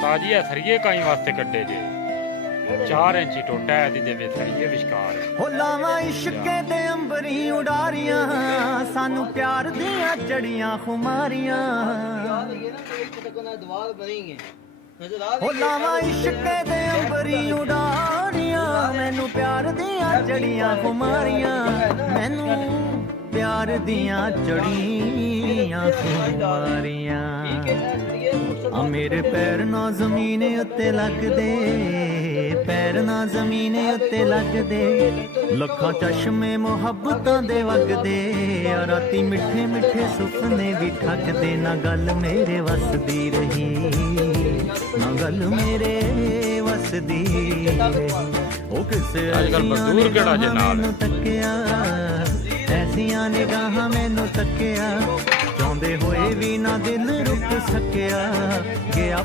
ਸਾਜੀਆ ਥਰੀਏ ਕਾਈ ਵਾਸਤੇ ਕੱਢੇ ਜੇ 4 ਇੰਚੀ ਟੋਟਾ ਹੈ ਦੀ ਦੇਵੇ ਥਰੀਏ ਵਿਸ਼ਕਾਰ ਹੋ ਲਾਵਾਂ ਇਸ਼ਕੇ ਦੇ ਅੰਬਰੀ ਉਡਾਰੀਆਂ ਸਾਨੂੰ ਪਿਆਰ ਦੀਆਂ ਜੜੀਆਂ ਖੁਮਾਰੀਆਂ ਹੋ ਲਾਵਾਂ ਇਸ਼ਕੇ ਦੇ ਅੰਬਰੀ ਉਡਾਰੀਆਂ ਮੈਨੂੰ ਪਿਆਰ ਦੀਆਂ ਜੜੀਆਂ ਖੁਮਾਰੀਆਂ ਮੈਨੂੰ ਪਿਆਰ ਦੀਆਂ ਜੜੀਆਂ ਖੁਮਾਰੀਆਂ ਆ ਮੇਰੇ ਪੈਰ ਨਾ ਜ਼ਮੀਨ ਉੱਤੇ ਲੱਗਦੇ ਪੈਰ ਨਾ ਜ਼ਮੀਨ ਉੱਤੇ ਲੱਗਦੇ ਲੱਖਾਂ ਚਸ਼ਮੇ ਮੁਹੱਬਤਾਂ ਦੇ ਵਗਦੇ ਆ ਰਾਤੀ ਮਿੱਠੇ ਮਿੱਠੇ ਸੁਪਨੇ ਵੀ ਠੱਗਦੇ ਨਾ ਗੱਲ ਮੇਰੇ ਵਸਦੀ ਰਹੀ ਨਾ ਗੱਲ ਮੇਰੇ ਵਸਦੀ ਰਹੀ ਉਹ ਕਿਸੇ ਮਜ਼ਦੂਰ ਕਿਹੜਾ ਜੇ ਨਾਲ ਮੈਨੂੰ ਤੱਕਿਆ ਐਸੀਆਂ ਨਿਗਾਹਾਂ ਮੈਨੂੰ ਤੱਕਿਆ ਚਾਹੁੰਦੇ ਹੋਏ ਵੀ ਨਾ ਦਿਲ ਰੁਕ ਸਕਿਆ ਗਿਆ